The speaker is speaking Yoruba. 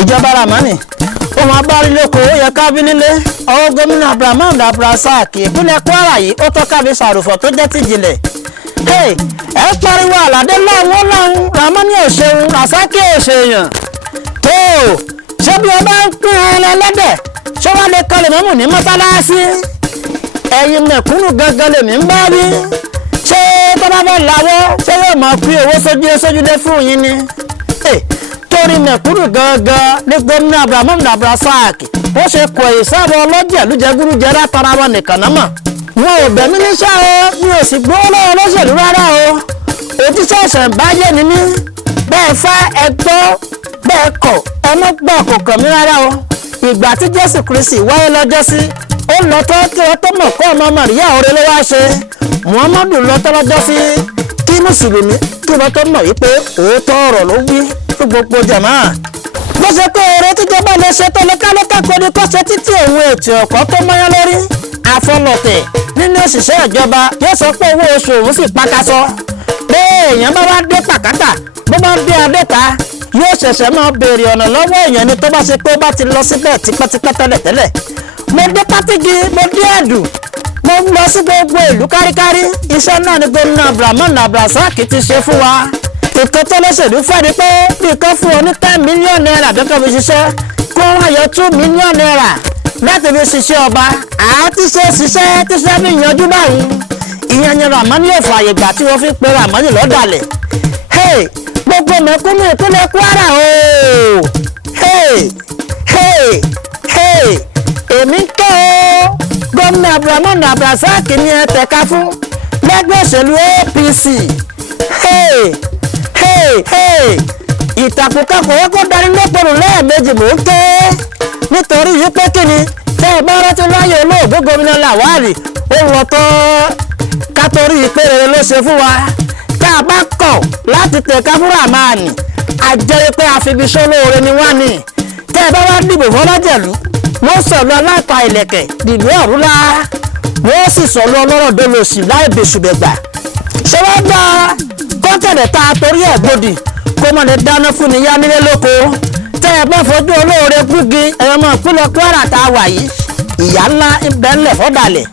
ìjọba Ramani ohun abárílẹ̀kọ̀ ó yẹ ká bí nílé ọwọ́ gómìnà Abdulrahman Abdulrasaq ìpínlẹ̀ Kwara yìí ó tọ́ka bí sàrùfọ̀ tó jẹ́ tìjìnlẹ̀. ẹ pariwo àlàdé láwọn láwọn Ramani ò ṣeun Rasaq ò ṣèyàn. tó ṣé bí ọba ń pín ẹlẹ́dẹ̀ ṣé wàá lè kọ́ lè mọ́mù ní mọ́sálásí ẹ̀yin mẹ̀kúnnù gangan lèmi ń bá rí ṣé tọ́ba bá lawọ́ ṣé yóò máa pín owó sójúlé fún yín ni. torí mẹ̀kúnnù gangan ní gómìnà Abdulrahman Abdulrasaq ó ṣe kọ ìsáàbọ̀ ọlọ́jẹ̀ lújẹgúrújẹ látara wọn nìkan náà mọ̀. wọn ò bẹ̀ mí níṣẹ́ o mi ò sì gbọ́ lọ́wọ́ olóṣèlú rárá o òjíṣẹ́ ìṣẹ̀ǹbáyé ni mí bẹ́ẹ̀ fẹ́ ẹ gbọ́ bẹ́ẹ̀ kọ̀ ẹ mọ́ gbọ́ kò kàn mí rárá o. ìgbà tí Jésù Kristi wáyé lọ́jọ́ sí ó lọ tó kí wọ́n tó mọ̀ kọ́ ọmọ Màríyá oore ló wá ṣe Muhammadu lọ tó lọ́jọ́ sí kí mùsùlùmí kí wọ́n tó mọ̀ wípé òótọ́ ọ̀rọ̀ ló wí fún gbogbo jàmáà. bó ṣe pé oore tíjọba lè ṣe tó lẹ́kálẹ́ká kò ní kó ṣe títí òun ètò ẹ̀kọ́ tó mọ́yán lórí àfọlọ̀tẹ̀ nínú òṣìṣẹ́ ìjọba yóò sọ pé owó oṣù òun sì pakasọ pé èèyàn bá wá dé pàkátà bó bá ń dé adẹ́ta yóò ṣẹ̀ṣẹ̀ máa béèrè ọ̀nà lọ́wọ́ èèyàn ni tó bá ṣe pé ó bá ti lọ síbẹ̀ tipẹ́tipẹ́ tẹ́lẹ̀tẹ́lẹ̀. mo dé Pátìgì mo dé Ẹ̀dù mo lọ sí gbogbo ìlú káríkárí iṣẹ́ náà ni gómìnà Abdulrahman Abdulrasaq ti ṣe fún wa. ìkan tó lọ́sẹ̀lú fẹ́ ni pé bí kan fún ọ ní 10 mílíọ̀nù náírà dọ́kọ̀ fi ṣiṣẹ́ kó wọ́n yọ 2 mílíọ̀nù náírà láti fi ṣiṣẹ́ ọba àti ṣiṣẹ́ tí ṣe fi yanjú báyìí. ìyẹn ni Ramani lè fààyè gbà tí wọ́n fi pe Ramani lọ́dàlẹ̀. gbogbo mẹ̀kúnnù ìpínlẹ̀ Kwara o èmi ń kẹ́ o gómìnà Abdulrahman Abdulrasaq ní ẹ tẹ̀ka fún lẹ́gbẹ́ òṣèlú APC. ìtàkùnkàkùn yẹ kó darí lọ́pọ̀rọ̀ lẹ́ẹ̀mejì mò ń ké nítorí yìí pé kíni tẹ́ ẹ bá rántí láyé olóògbé gómìnà Lawal ó lọ tọ́ kátórí ìpèrè ló ṣe fún wa tá a bá kọ̀ láti tẹ̀ka fún Ramani àjẹ́ pé àfibíṣọ́ lóore ni wá ní tẹ́ ẹ bá wá dìbò fọlọ́jẹ̀lú wọ́n sọ̀rọ̀ aláta ìlẹ̀kẹ̀ dìbò ọ̀rúnlá wọ́n sì sọ̀rọ̀ ọlọ́rọ̀ dolóòsì láì bẹ̀ṣùbẹ̀gbà. ṣé wọ́n gba kọ́kẹ̀dẹ̀ tá a torí ẹ̀ gbòdì kó mọ̀ lè dáná fún ni yá nílé lóko tẹ́ ẹ bá fojú olóore gbúgi ẹ̀rọ mọ̀ ìpínlẹ̀ Kwara tá a wà yìí ìyá ńlá ń bẹ ńlẹ̀ fọ́dàlẹ̀.